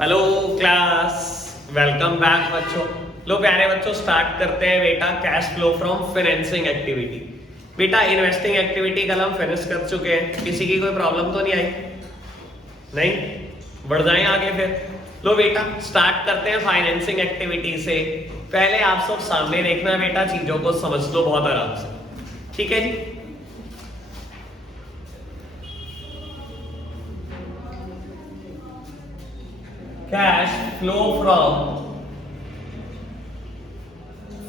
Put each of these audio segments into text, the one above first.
Hello class, welcome back बच्चों। लो प्यारे बच्चों, स्टार्ट करते हैं बेटा cash flow from financing activity. बेटा इन्वेस्टिंग एक्टिविटी कल हम फिनिश कर चुके हैं, किसी की कोई प्रॉब्लम तो नहीं आई? नहीं, बढ़ जाएं आगे फिर। लो बेटा स्टार्ट करते हैं फाइनेंसिंग एक्टिविटी से। पहले आप सब सामने देखना बेटा, चीजों को समझ लो बहुत आराम से, ठीक है जी। Cash flow from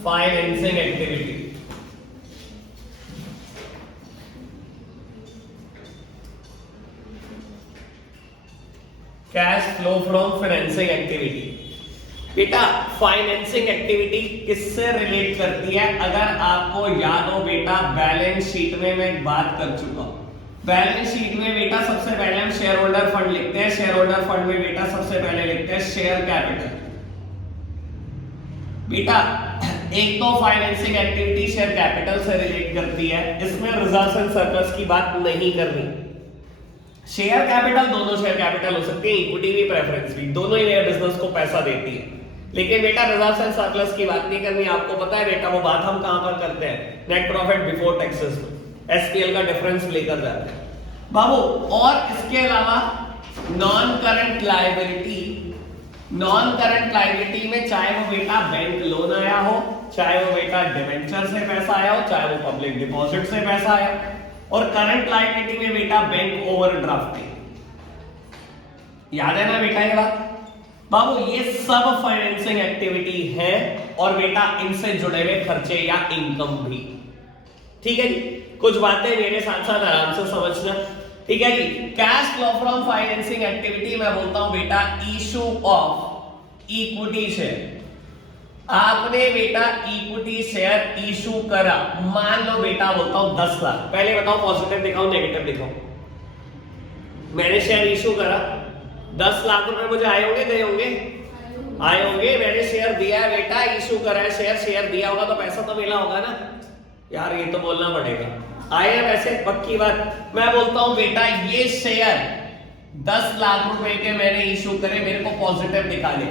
financing activity. Cash flow from financing activity. बेटा फाइनेंसिंग एक्टिविटी किससे रिलेट करती है? अगर आपको याद हो बेटा, बैलेंस शीट में मैं एक बात कर चुका हूं। बैलेंस शीट में बेटा सबसे पहले हम शेयर होल्डर फंड लिखते हैं। शेयर होल्डर फंड में बेटा सबसे पहले लिखते हैं शेयर कैपिटल। बेटा एक तो फाइनेंसिंग एक्टिविटी शेयर कैपिटल से रिलेट करती है, इसमें रिजर्व्स एंड सरप्लस की बात नहीं करनी। शेयर कैपिटल, दोनों शेयर कैपिटल हो सकती है, इक्विटी भी प्रेफरेंस भी, दोनों ही मेरे बिजनेस को पैसा देती है। लेकिन बेटा रिजर्व्स एंड सरप्लस की बात नहीं करनी। आपको पता है बेटा वो बात हम कहां पर करते हैं? नेट प्रॉफिट बिफोर टैक्सेस में एसपीएल का डिफरेंस लेकर जाते हैं बाबू। और इसके अलावा नॉन करंट लायबिलिटी में चाहे वो बेटा बैंक लोन आया हो, चाहे वो बेटा डिवेंचर से पैसा आया हो, चाहे वो पब्लिक डिपॉजिट से पैसा आया, और करंट लायबिलिटी में बेटा बैंक ओवरड्राफ्ट। याद है ना बेटा ये बात? बाबू ये सब फाइनेंसिंग एक्टिविटी है और बेटा इनसे जुड़े हुए खर्चे या इनकम भी, ठीक है जी। कुछ बातें मेरे साथ साथ आराम से समझना, ठीक है जी। Cash flow from financing activity मैं बोलता हूं बेटा इशू ऑफ इक्विटी शेयर। आपने बेटा इक्विटी शेयर इशू करा, मान लो बेटा बोलता हूं 10 लाख। पहले बताओ पॉजिटिव दिखाओ नेगेटिव दिखाओ। मैंने शेयर इशू करा, 10 लाख रुपए मुझे आए होंगे, गए होंगे? आए होंगे। मैंने शेयर दिया है बेटा, इशू करा है शेयर दिया होगा तो पैसा तो मिला होगा ना यार, ये तो बोलना पड़ेगा। आए हैं वैसे, पक्की बात। मैं बोलता हूं बेटा ये शेयर 10 लाख रुपए के मैंने इशू करे, मेरे को पॉजिटिव दिखा दे।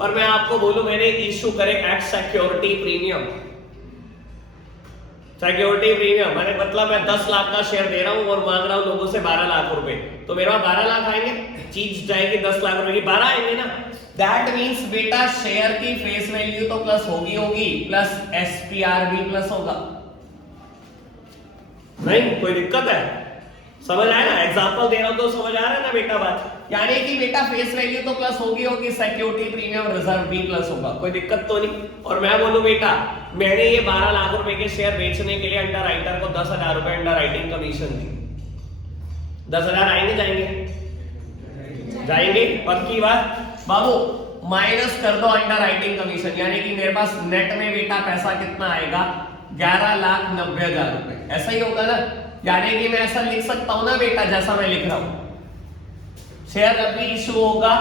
और मैं आपको बोलूं मैंने इशू करे at security premium. Security premium मैंने मतलब मैं 10 लाख का शेयर दे रहा हूं और मांग रहा हूं लोगों से 12 लाख रुपए, तो मेरा 12 लाख आएंगे, चीज जाएगी 10 लाख रुपए की, 12 आएंगे ना। दैट मींस बेटा शेयर की फेस वैल्यू तो प्लस होगी प्लस एसपीआर भी प्लस होगा। नहीं कोई दिक्कत है? समझ आया ना? एग्जांपल दे रहा हूं तो समझ आ रहा है ना बेटा बात? यानी कि बेटा फेस वैल्यू तो प्लस होगी, सिक्योरिटी प्रीमियम रिजर्व भी प्लस होगा, कोई दिक्कत तो नहीं। और मैं बोलूं बेटा मैंने ये 12 लाख रुपए के शेयर बेचने के लिए अंडर राइटर को 10,000 रुपए अंडर राइटिंग कमीशन दी, 10,000 आएंगे जाएंगे? जाएंगे, पक्की बात। बाबू माइनस कर दो अंडर राइटिंग कमीशन, यानी कि मेरे पास नेट में बेटा पैसा कितना आएगा? 11,90,000 रुपए। ऐसा ही होगा ना? यानी कि मैं ऐसा लिख सकता हूं ना बेटा जैसा मैं लिख रहा हूं, शेयर जब भी इशू होगा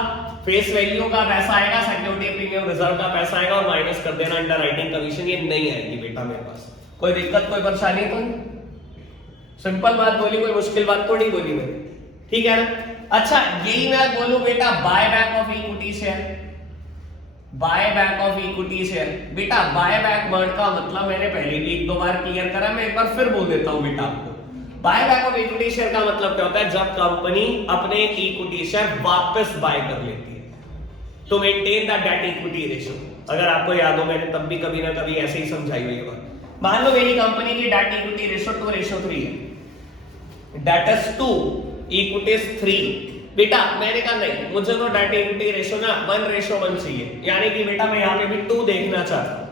फेस वैल्यू का पैसा आएगा, सिक्योरिटी प्रीमियम रिजर्व का पैसा आएगा और माइनस कर देना अंडर राइटिंग कमीशन। ये नहीं आएगी बेटा मेरे पास। कोई दिक्कत कोई परेशानी तो नहीं? सिंपल बात बोली, कोई मुश्किल बात तो नहीं बोली मैंने, ठीक है ना? अच्छा यही मैं बोलूं बेटा buy back of equity share. Buy back of equity share बेटा, बाय बैक वर्ड का मतलब मैंने पहले भी 1-2 बार क्लियर करा, मैं एक बार फिर बोल देता हूं बेटा आपको। Buy back of equity share का मतलब क्या होता है? जब कंपनी अपने इक्विटी शेयर वापस बाय कर लेती है तो maintain the debt equity ratio. अगर आपको याद हो मैंने तब भी कभी ना कभी ऐसे ही समझाई हुई है। मान लो मेरी कंपनी की डेट इक्विटी रेशियो 2:3 है, डेट इज 2, इक्विटी इज 3। बेटा मैंने कहा नहीं, मुझे तो डेट इक्विटी रेशियो ना 1:1 चाहिए, यानी कि बेटा मैं यहां पे भी 2 देखना चाहता हूं।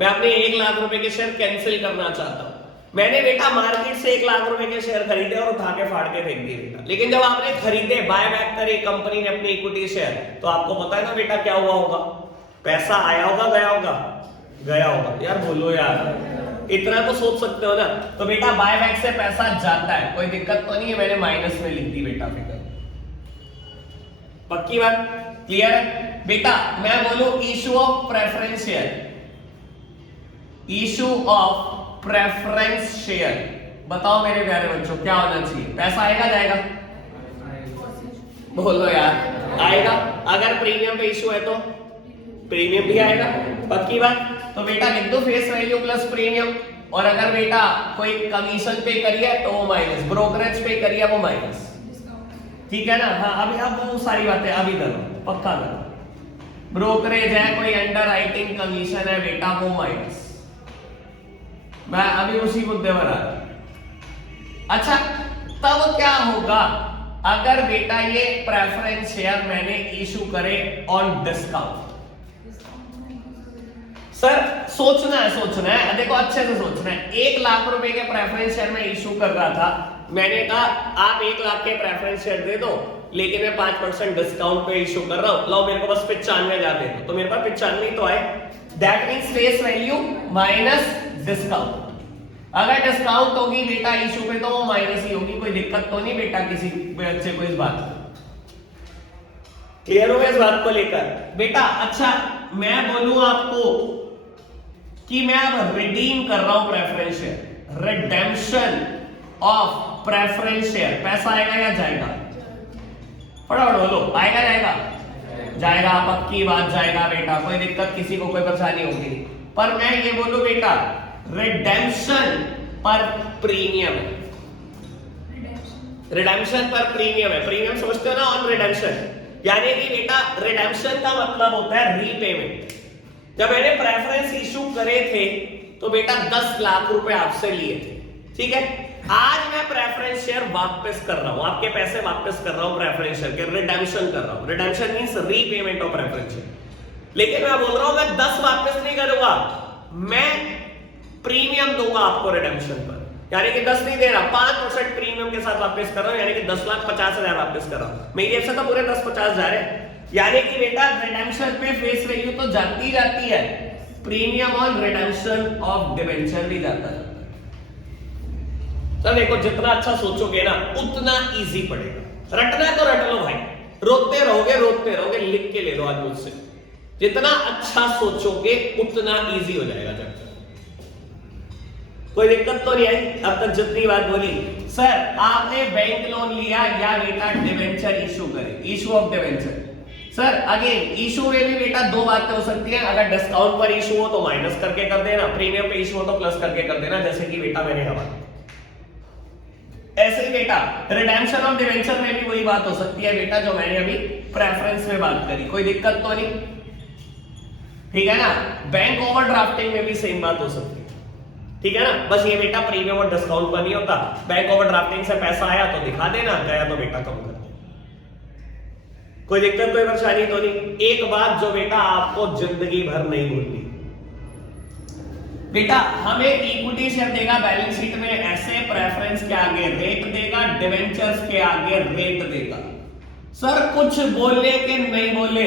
मैं अपने 1 लाख रुपए के शेयर कैंसिल करना चाहता हूं। मैंने बेटा मार्केट से 1 लाख रुपए के शेयर खरीदे और उठा के फाड़ के फेंक दिए बेटा। लेकिन जब आपने खरीदे, बाय बैक करे कंपनी ने अपनी इक्विटी शेयर, तो आपको पता है ना बेटा क्या हुआ होगा? पैसा आया होगा, गया होगा? गया होगा। यार बोलो यार, इतना तो सोच सकते हो ना? तो बेटा बाय बैक से पैसा जाता है, कोई दिक्कत तो नहीं है। मैंने माइनस में लिख दी बेटा फिगर, पक्की बात, क्लियर है बेटा? मैं बोलूं issue of preference share, issue of preference share, बताओ मेरे प्यारे बच्चों क्या होना चाहिए? पैसा आएगा जाएगा? बोलो यार, आएगा। अगर प्रीमियम पे इशू है तो प्रीमियम भी आएगा, पक्की बात। तो बेटा लिख दो फेस वैल्यू प्लस प्रीमियम, और अगर बेटा कोई कमीशन पे करी है तो वो माइनस, ब्रोकरेज पे करी है वो माइनस, ठीक है ना। हाँ अभी अब वो सारी बातें अभी करो, पक्का करो। ब्रोकरेज है, कोई अंडर राइटिंग कमीशन है बेटा, वो माइनस। मैं अभी उसी मुद्दे पर आ रहा। अच्छा तब क्या होगा अगर बेटा ये प्रेफरेंस शेयर मैंने इशू करे ऑन डिस्काउंट। सर सोचना है, देखो अच्छे से सोचना है। 1 लाख रुपए के प्रेफरेंस शेयर में इशू कर रहा था, मैंने कहा आप 1 लाख के प्रेफरेंस शेयर दे दो, लेकिन मैं 5% डिस्काउंट पे इशू कर रहा हूं, लो मेरे को बस 95,000 दे दो, तो मेरे पास 95 तो आए। That means face value minus discount. अगर डिस्काउंट होगी बेटा इशू पे तो वो माइनस ही होगी, कोई दिक्कत तो नहीं बेटा किसी बच्चे को इस बात को। क्लियर हो गया इस बात को लेकर बेटा। अच्छा मैं बोलूं आपको कि मैं अब रिडीम कर रहा हूं preference share, redemption of preference share, पैसा आएगा या जाएगा? फटाफट बोलो, आएगा जाएगा? जाएगा, पक्की बात जाएगा बेटा, कोई दिक्कत किसी को कोई परेशानी होगी। पर मैं ये बोलूं बेटा रिडेम्पशन पर प्रीमियम है, रिडेम्पशन पर प्रीमियम है। प्रीमियम समझते हो ना, ऑन रिडेम्पशन, यानी कि बेटा रिडेम्पशन का मतलब होता है रीपेमेंट। जब मैंने प्रेफरेंस इशू करे थे तो बेटा 10 लाख रुपए आपसे लिए थे, ठीक है। आज मैं प्रेफरेंस शेयर वापस कर रहा हूं, आपके पैसे वापस कर रहा हूं प्रेफरेंस शेयर के, रिडेम्पशन कर रहा हूं। Redemption means repayment of preference share. लेकिन मैं बोल रहा हूं मैं 10 वापस नहीं करूंगा, मैं प्रीमियम दूंगा आपको रिडेम्पशन पर, यानी कि 10 नहीं दे रहा, 5% प्रीमियम के साथ वापस कर रहा हूं, यानी कि 10,50,000 वापस कर रहा हूं। मेरी ऐसा तो पूरे 10,50,000 जा रहे हैं, यानी कि बेटा रिडेम्पशन पे फेस वैल्यू तो जाती जाती है, premium on redemption of debenture भी जाता है। तो देखो जितना अच्छा सोचोगे ना उतना इजी पड़ेगा। रटना तो रट लो भाई, रोते रहोगे, लिख के ले लो आज मुझसे। जितना अच्छा सोचोगे उतना इजी हो जाएगा चैप्टर। कोई दिक्कत तो नहीं आई अब तक जितनी बात बोली। सर आपने बैंक लोन लिया या बेटा डिबेंचर इशू करे, issue of debenture. Sir again issue में भी बेटा 2 बातें हो सकती हैं, अगर डिस्काउंट पर इशू हो तो माइनस करके कर देना, प्रीमियम पे इशू हो तो प्लस करके कर देना, जैसे कि बेटा मैंने कहा। ऐसे ही बेटा रिडेम्पशन ऑफ डिबेंचर में भी वही बात हो सकती है बेटा जो मैंने अभी प्रेफरेंस में बात करी, कोई दिक्कत तो नहीं, ठीक है ना। बैंक ओवरड्राफ्टिंग में भी सेम बात हो सकती है, ठीक है ना। बस ये बेटा प्रीमियम और डिस्काउंट पर नहीं होता, बैंक ओवरड्राफ्टिंग से पैसा आया तो दिखा देना, गया तो बेटा कम कर, कोई दिक्कत कोई परेशानी तो नहीं। एक बात जो बेटा आपको जिंदगी भर नहीं भूलनी, बेटा हमें इक्विटी शेयर देगा बैलेंस शीट में ऐसे, प्रेफरेंस के आगे रेट देगा, डिवेंचर्स के आगे रेट देगा। सर कुछ बोले कि नहीं बोले,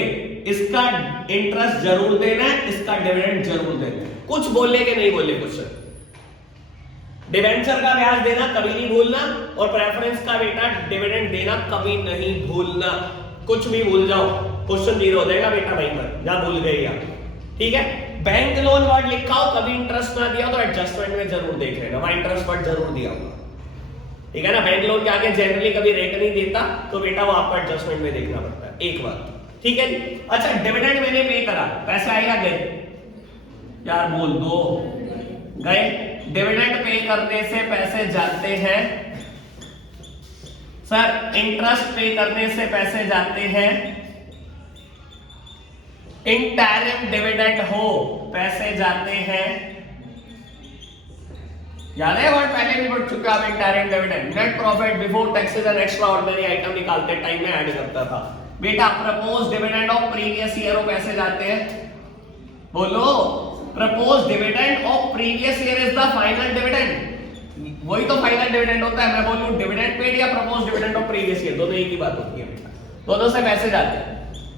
इसका इंटरेस्ट जरूर देना है, इसका डिविडेंड जरूर देना है, कुछ बोले कि नहीं बोले कुछ। डिवेंचर का ब्याज देना कभी नहीं भूलना, और प्रेफरेंस का बेटा डिविडेंड देना कभी नहीं भूलना। कुछ भी भूल जाओ क्वेश्चन 0 हो जाएगा बेटा वहीं पर, जहां भूल गए आप, ठीक है। बैंक लोन वर्ड लिखा हो, कभी इंटरेस्ट ना दिया तो एडजस्टमेंट में जरूर देख लेना, वहां इंटरेस्ट वर्ड जरूर दिया होगा, ठीक है ना। बैंक लोन के आगे जनरली कभी रेट नहीं देता तो बेटा वो आपको एडजस्टमेंट में देखना पड़ता है, एक बात, ठीक है जी। अच्छा डिविडेंड मैंने पे करा, पैसे आएगा गए यार, बोल दो गए। डिविडेंड पे करने से पैसे जाते हैं सर, इंटरेस्ट पे करने से पैसे जाते हैं, इंटरिम डिविडेंड हो पैसे जाते हैं, याद है वर्ड पहले भी पढ़ चुका है। Interim dividend net profit before taxes and extra ordinary item निकालते टाइम में ऐड करता था बेटा। Propose dividend of previous year हो पैसे जाते हैं, बोलो। Propose dividend of previous year is the final dividend, वही तो फाइनल डिविडेंड होता है। मैं बोलूं डिविडेंड पेड या propose dividend of previous year, दोनों एक ही बात होती है बेटा, दोनों से पैसे जाते हैं।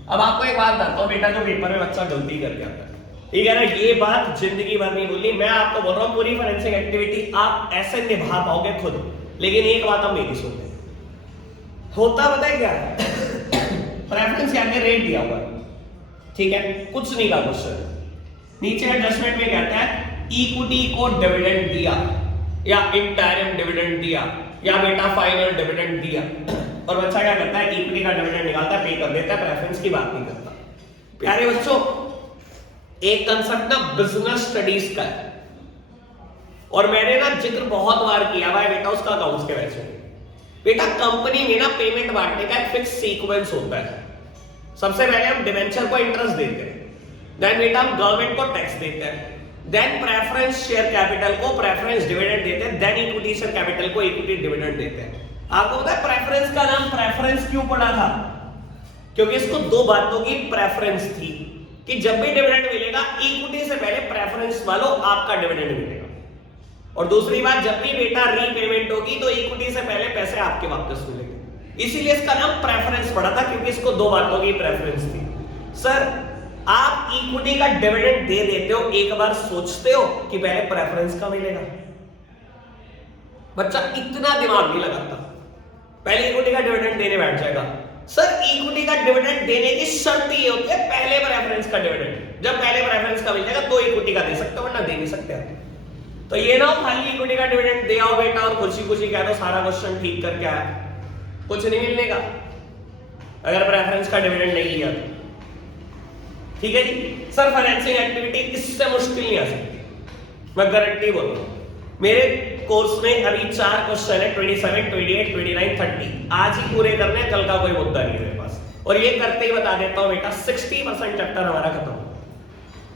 अब आपको एक बात बताता हूं बेटा, जो पेपर में बच्चा गलती कर जाता है, ठीक है ना, ये बात जिंदगी भर नहीं भूलनी। मैं आपको बोल रहा हूं पूरी फाइनेंसिंग एक्टिविटी आप ऐसे निभा पाओगे खुद, लेकिन एक बात आप मेरी सुन लें, होता पता है क्या प्रेफरेंस के आगे रेट दिया हुआ है, ठीक है, कुछ नहीं का क्वेश्चन, नीचे एडजस्टमेंट में कहता है इक्विटी को डिविडेंड दिया या इंटरिम डिविडेंड दिया या बेटा फाइनल डिविडेंड दिया, और बच्चा क्या करता है, इक्विटी का डिविडेंड निकालता है, पे कर देता है, प्रेफरेंस की बात नहीं करता। प्यारे बच्चों, एक कंसेप्ट ना बिजनेस स्टडीज का है और मैंने ना जिक्र बहुत बार किया भाई बेटा उसका अकाउंट्स के वैसे बेटा कंपनी में ना पेमेंट बांटने का एक फिक्स सीक्वेंस होता है। सबसे पहले हम डिवेंचर को इंटरेस्ट देते हैं, देन बेटा हम गवर्नमेंट को टैक्स देते हैं, देन प्रेफरेंस शेयर कैपिटल को प्रेफरेंस डिविडेंड देते हैं, देन इक्विटी शेयर कैपिटल को इक्विटी डिविडेंड देते हैं। आपको पता है प्रेफरेंस का नाम प्रेफरेंस क्यों पड़ा था? क्योंकि इसको दो बातों की प्रेफरेंस थी कि जब भी डिविडेंड मिलेगा इक्विटी से पहले प्रेफरेंस वालों आपका डिविडेंड मिलेगा, और दूसरी बात जब भी बेटा रीपेमेंट होगी तो इक्विटी से पहले पैसे आपके वापस मिलेंगे। इसीलिए इसका नाम प्रेफरेंस पड़ा था, क्योंकि इसको दो बातों की प्रेफरेंस थी। सर आप इक्विटी का डिविडेंड दे देते हो, एक बार सोचते हो कि पहले प्रेफरेंस का मिलेगा? बच्चा इतना दिमाग नहीं लगाता, पहले इक्विटी का डिविडेंड देने बैठ जाएगा। सर इक्विटी का डिविडेंड देने की शर्त ये होती है पहले प्रेफरेंस का डिविडेंड, जब पहले प्रेफरेंस का मिल जाएगा तो इक्विटी का दे सकते हो, वरना दे नहीं सकते आप। तो ये ना खाली इक्विटी का डिविडेंड दे आओ बेटा और खुशी खुशी कह दो सारा क्वेश्चन ठीक करके आया, कुछ नहीं मिलने का अगर प्रेफरेंस का डिविडेंड नहीं लिया तो। ठीक है जी। सर फाइनेंसिंग एक्टिविटी इससे मुश्किल नहीं आ सकती, मैं गारंटी बोलता हूं। मेरे कोर्स में अभी 4 क्वेश्चन है, 27, 28, 29, 30 आज ही पूरे करने हैं, कल का कोई मुद्दा नहीं है मेरे पास। और ये करते ही बता देता हूं बेटा 60% चैप्टर हमारा खत्म।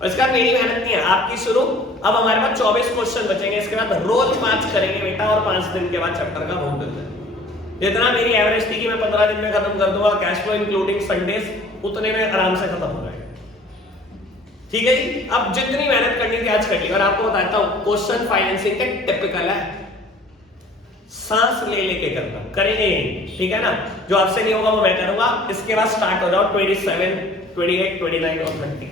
और इसका मेरी मेहनत नहीं है, आपकी शुरू। अब हमारे पास 24 क्वेश्चन बचेंगे, इसके बाद रोज 5 करेंगे बेटा और 5 दिन के बाद चैप्टर का होम मिलता है। जितना मेरी एवरेज थी कि मैं 15 दिन में खत्म कर दूंगा, कैश फ्लो इंक्लूडिंग संडेज, उतने में आराम से खत्म हो जाएगा। ठीक है जी। अब जितनी मेहनत करनी थी आज कर ली। और आपको बताता हूं क्वेश्चन फाइनेंसिंग के टिपिकल है, सांस ले लेके करना, करेंगे यही, ठीक है ना? जो आपसे नहीं होगा वो मैं करूंगा। इसके बाद स्टार्ट हो जाओ 27, 28, 29 और 30।